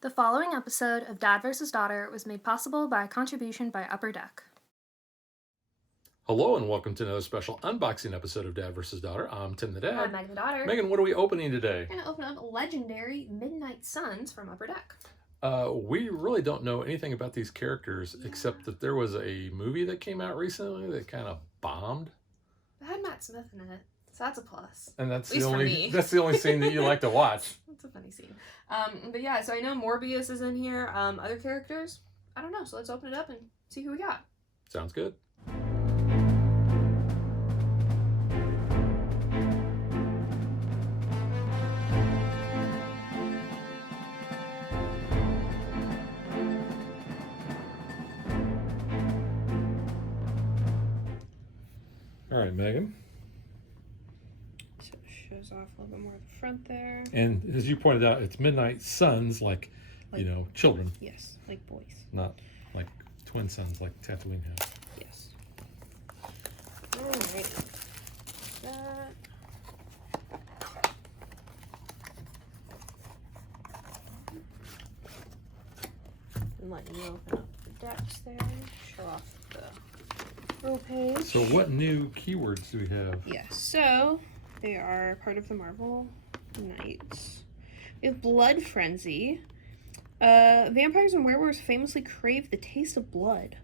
The following episode of Dad vs. Daughter was made possible by a contribution by Upper Deck. Hello and welcome to another special unboxing episode of Dad vs. Daughter. I'm Tim the Dad. I'm Megan the Daughter. Megan, what are we opening today? We're going to open up Legendary Midnight Suns from Upper Deck. We really don't know anything about these characters except that there was a movie that came out recently that kind of bombed. It had Matt Smith in it, so that's a plus. And that's the only scene that you like to watch. It's a funny scene. But yeah, so I know Morbius is in here. Other characters, I don't know. So let's open it up and see who we got. Sounds good. All right, Megan. So it shows off a little bit more of the front there. And as you pointed out, it's Midnight Suns, like children. Yes, like boys. Not like twin sons, like Tatooine has. Yes. Alright. That. And letting you open up the decks there. Show off the row page. So what new keywords do we have? Yes, so they are part of the Marvel Knights. We have Blood Frenzy. Vampires and werewolves famously crave the taste of blood.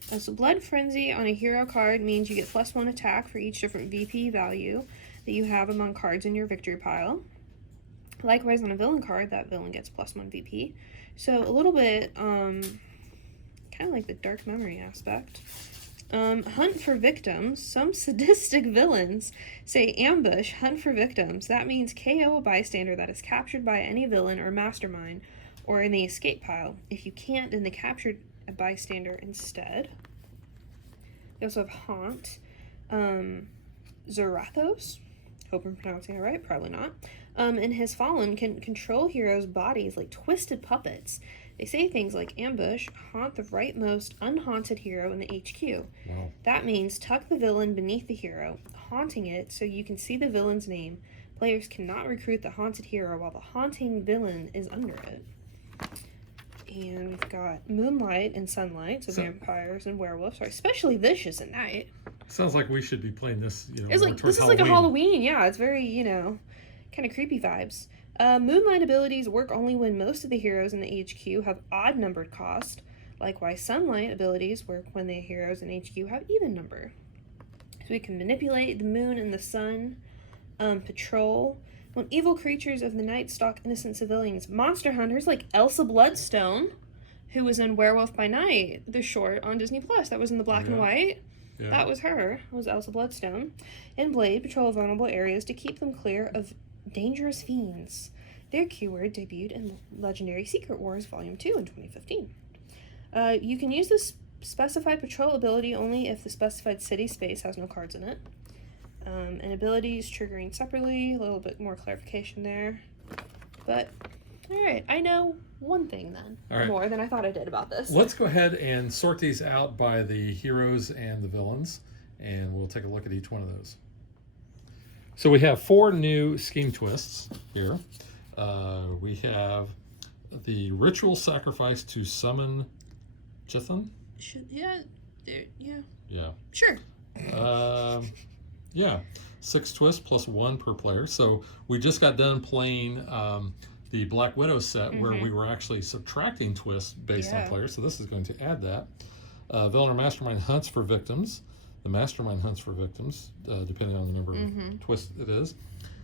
So Blood Frenzy on a hero card means you get +1 attack for each different VP value that you have among cards in your victory pile. Likewise, on a villain card, that villain gets +1 VP. So a little bit, kind of like the Dark Memory aspect. Hunt for victims. Some sadistic villains say ambush, hunt for victims. That means KO a bystander that is captured by any villain or mastermind or in the escape pile. If you can't, then they captured a bystander instead. We also have Haunt. Zarathos. Hope I'm pronouncing it right. Probably not. And his Fallen can control heroes' bodies like twisted puppets. They say things like ambush, haunt the rightmost unhaunted hero in the HQ. Wow. That means tuck the villain beneath the hero, haunting it so you can see the villain's name. Players cannot recruit the haunted hero while the haunting villain is under it. And we've got Moonlight and Sunlight, so vampires and werewolves are especially vicious at night. Sounds like we should be playing this, It's like this is like a Halloween, yeah. It's very, kind of creepy vibes. Moonlight abilities work only when most of the heroes in the HQ have odd numbered cost. Likewise, Sunlight abilities work when the heroes in HQ have even number. So we can manipulate the moon and the sun, patrol. When evil creatures of the night stalk innocent civilians, monster hunters like Elsa Bloodstone, who was in Werewolf by Night, the short on Disney Plus, that was in the black and white. Yeah. That was her. It was Elsa Bloodstone. And Blade patrol vulnerable areas to keep them clear of dangerous fiends. Their keyword debuted in Legendary Secret Wars Volume 2 in 2015. You can use this specified patrol ability only if the specified city space has no cards in it. And abilities triggering separately, a little bit more clarification there. But, alright, I know one thing then, more than I thought I did about this. Let's go ahead and sort these out by the heroes and the villains, and we'll take a look at each one of those. So we have 4 new scheme twists here. We have the ritual sacrifice to summon Chithan. Yeah. Sure. Yeah, 6 twists plus 1 per player. So we just got done playing the Black Widow set where we were actually subtracting twists based on players. So this is going to add that. Villain or Mastermind hunts for victims. The Mastermind hunts for victims, depending on the number of twists it is.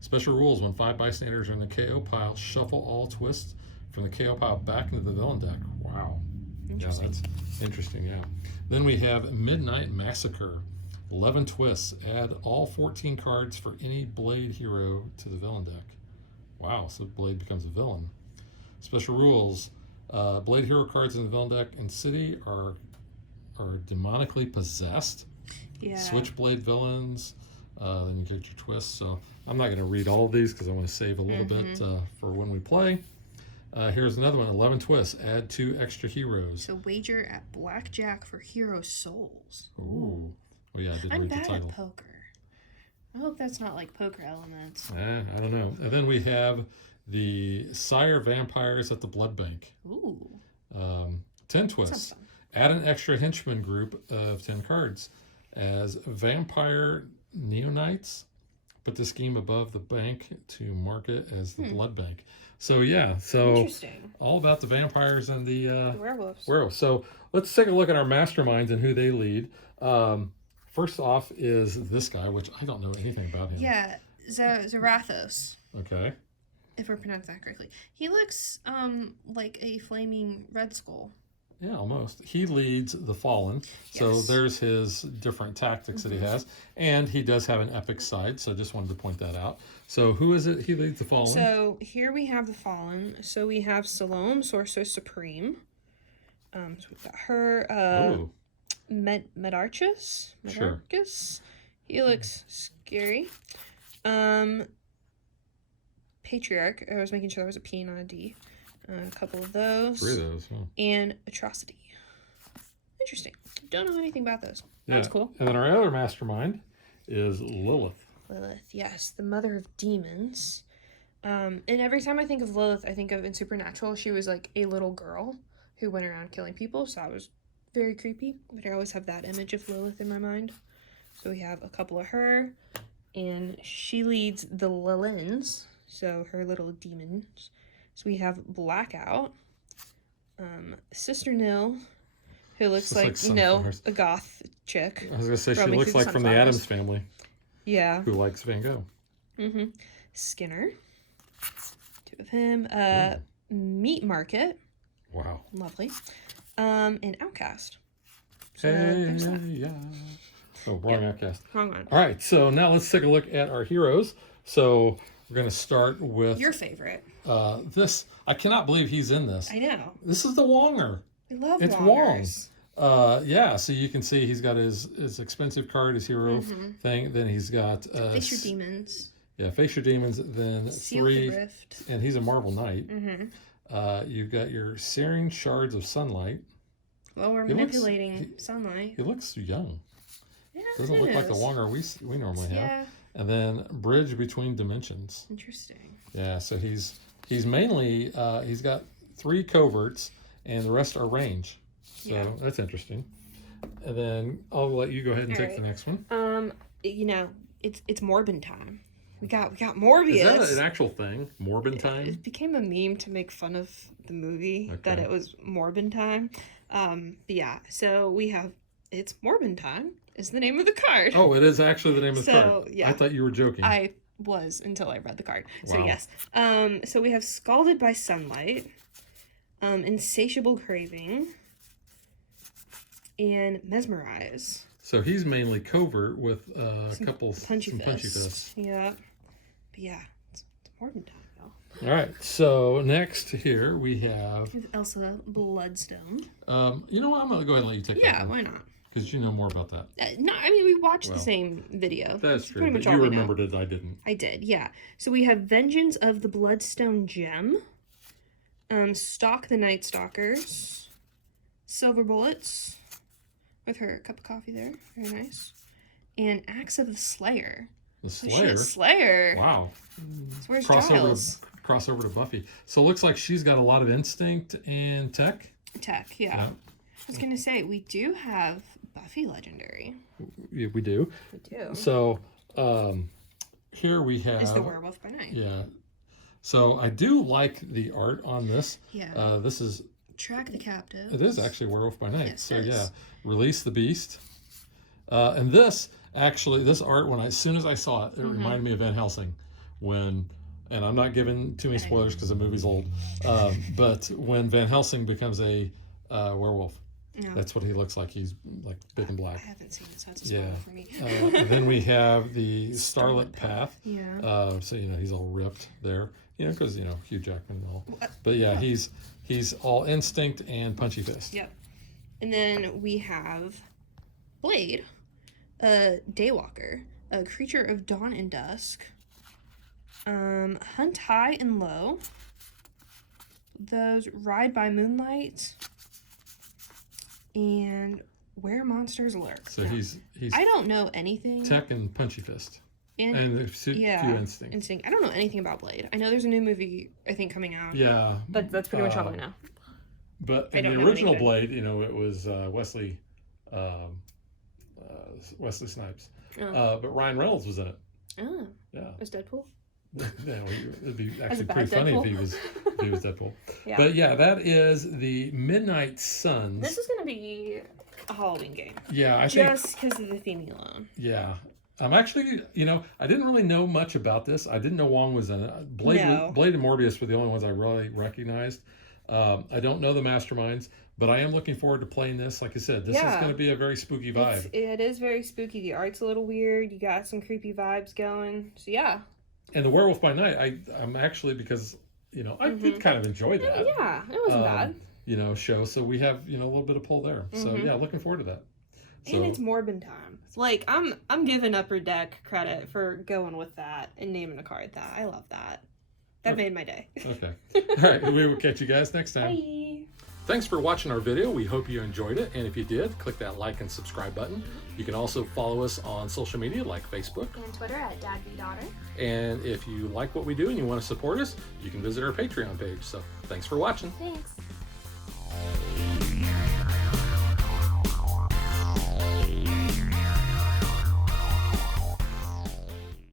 Special rules: when 5 bystanders are in the KO pile, shuffle all twists from the KO pile back into the villain deck. Wow. Interesting. Yeah, that's interesting, yeah. Then we have Midnight Massacre. 11 twists. Add all 14 cards for any Blade hero to the villain deck. Wow, so Blade becomes a villain. Special rules: Blade hero cards in the villain deck and city are demonically possessed. Yeah. Switchblade villains. Then you get your twists. So I'm not going to read all of these because I want to save a little bit for when we play. Here's another one. 11 twists. Add 2 extra heroes. So wager at blackjack for hero souls. Ooh. Well, yeah, I did I'm read the bad title. at poker. I hope that's not like poker elements. I don't know. And then we have the Sire Vampires at the Blood Bank. Ooh. 10 twists. Add an extra henchman group of 10 cards. As vampire neonites, put the scheme above the bank to mark it as the Blood Bank. So yeah, so Interesting. all about the vampires and the werewolves. werewolves. So let's take a look at our masterminds and who they lead. First off is this guy, which I don't know anything about him. Yeah, Zarathos. Okay. If we're pronouncing that correctly. He looks like a flaming red skull. Yeah, almost. He leads the Fallen. So Yes. there's his different tactics that he has. And he does have an epic side, so just wanted to point that out. So who is it he leads the Fallen? So here we have the Fallen. So we have Salome, Sorceress Supreme. So we've got her. Ooh. Medarchus? Sure. He looks scary. Patriarch. I was making sure there was a P, not a D. A couple of those. 3 of those, huh? And Atrocity. Interesting. Don't know anything about those. Yeah. That's cool. And then our other mastermind is Lilith. Lilith, yes. The mother of demons. And every time I think of Lilith, I think of in Supernatural, she was like a little girl who went around killing people. So that was very creepy. But I always have that image of Lilith in my mind. So we have a couple of her. And she leads the Lilins. So her little demons. So we have Blackout, Sister Nil, who looks like sunflowers. a goth chick. I was going to say, she roaming looks through like the from the sunflowers. Addams Family, Yeah. who likes Van Gogh. Skinner. 2 of him. Meat Market. Wow. Lovely. And Outcast. So Hey, there's that. yeah. Oh, wrong outcast. Wrong one. All right, so now let's take a look at our heroes. So we're going to start with Your favorite. this. I cannot believe he's in this. I know. This is the Wonger. I love It's Wongers. Wong. Yeah, so you can see he's got his expensive card, his hero thing. Then he's got Face Your Demons. Yeah, Face Your Demons. Then Seal 3, the Rift. and he's a Marble Knight. You've got your Searing Shards of Sunlight. Well, we're He looks- manipulating sunlight. He looks young. Yeah, Doesn't it look like the is. Wonger we normally have. Yeah, And then Bridge Between Dimensions. interesting. Yeah, so he's mainly he's got 3 coverts and the rest are range. So Yeah. that's interesting. And then I'll let you go ahead and All take right. the next one. It's Morbin time. We got Morbius. Is that an actual thing? Morbin time? It became a meme to make fun of the movie that Okay. it was Morbin time. But yeah, so we have it's Morbin time is the name of the card. Oh, it is actually the name of the So, card. yeah. I thought you were joking. I was until I read the card. So Wow. yes. So we have Scalded by Sunlight, Insatiable Craving, and Mesmerize. So he's mainly covert with a couple Punchy punchy Fists. fists. Yeah. But yeah, it's Morbin time, y'all. All right. So next here we have. We have Elsa Bloodstone. You know what? I'm gonna go ahead and let you take Yeah, that one why not? because you know more about that. No, I mean, we watched Well, the same video. That's It's true. pretty But much you all we know. remembered it. I didn't. I did, yeah. So we have Vengeance of the Bloodstone Gem, Stalk the Night Stalkers, Silver Bullets, with her cup of coffee there, very nice, and Axe of the Slayer. The So Slayer. she's Slayer. Wow. So where's Crossover Giles? crossover to Buffy. So it looks like she's got a lot of instinct and tech. Tech, yeah. I was gonna say we do have Buffy Legendary. Yeah, we do. We do. So here we have. It's the Werewolf by Night. Yeah. So I do like the art on this. Yeah. This is. Track the Captive. It is actually Werewolf by Night. Yes, So it is. yeah, Release the Beast. And this art, as soon as I saw it, it reminded me of Van Helsing when. And I'm not giving too many spoilers because the movie's old. But when Van Helsing becomes a werewolf, No. that's what he looks like. He's like big and I black. haven't seen it, so it's a spoiler Yeah. for me. And then we have the Starlit Path. Yeah. So he's all ripped there, because Hugh Jackman and all. But yeah, he's all instinct and punchy fist. Yep. And then we have Blade, a Daywalker, a creature of dawn and dusk. Hunt high and low. Those ride by moonlight. And where monsters lurk. So Now, he's I don't know anything. tech and punchy fist. And a few Instinct. Instinct. I don't know anything about Blade. I know there's a new movie, I think, coming out. Yeah. That's pretty much all I know. But in the original Blade, you know, it was Wesley Snipes. Oh. But Ryan Reynolds was in it. Oh. Yeah. As Deadpool? Yeah, it'd be As actually a bad pretty funny Deadpool. if he was Deadpool. Yeah. But yeah, that is the Midnight Suns. This is going to be a Halloween game. Yeah, I think. Just because of the theming alone. Yeah. I'm actually, you know, I didn't really know much about this. I didn't know Wong was in it. Blade and Morbius were the only ones I really recognized. I don't know the masterminds, but I am looking forward to playing this. Like I said, this is going to be a very spooky vibe. It is very spooky. The art's a little weird. You got some creepy vibes going. So yeah. And the Werewolf by Night, I'm actually, because, you know, I did kind of enjoy that. Yeah, it wasn't bad. You know, show. So we have, you know, a little bit of pull there. So yeah, looking forward to that. So, and it's Morbin time. Like, I'm giving Upper Deck credit for going with that and naming a card that. I love that. That made my day. Okay. All right. We will catch you guys next time. Bye. Thanks for watching our video. We hope you enjoyed it. And if you did, click that like and subscribe button. You can also follow us on social media like Facebook And Twitter at DadBeDaughter. And if you like what we do and you want to support us, you can visit our Patreon page. So thanks for watching. Thanks.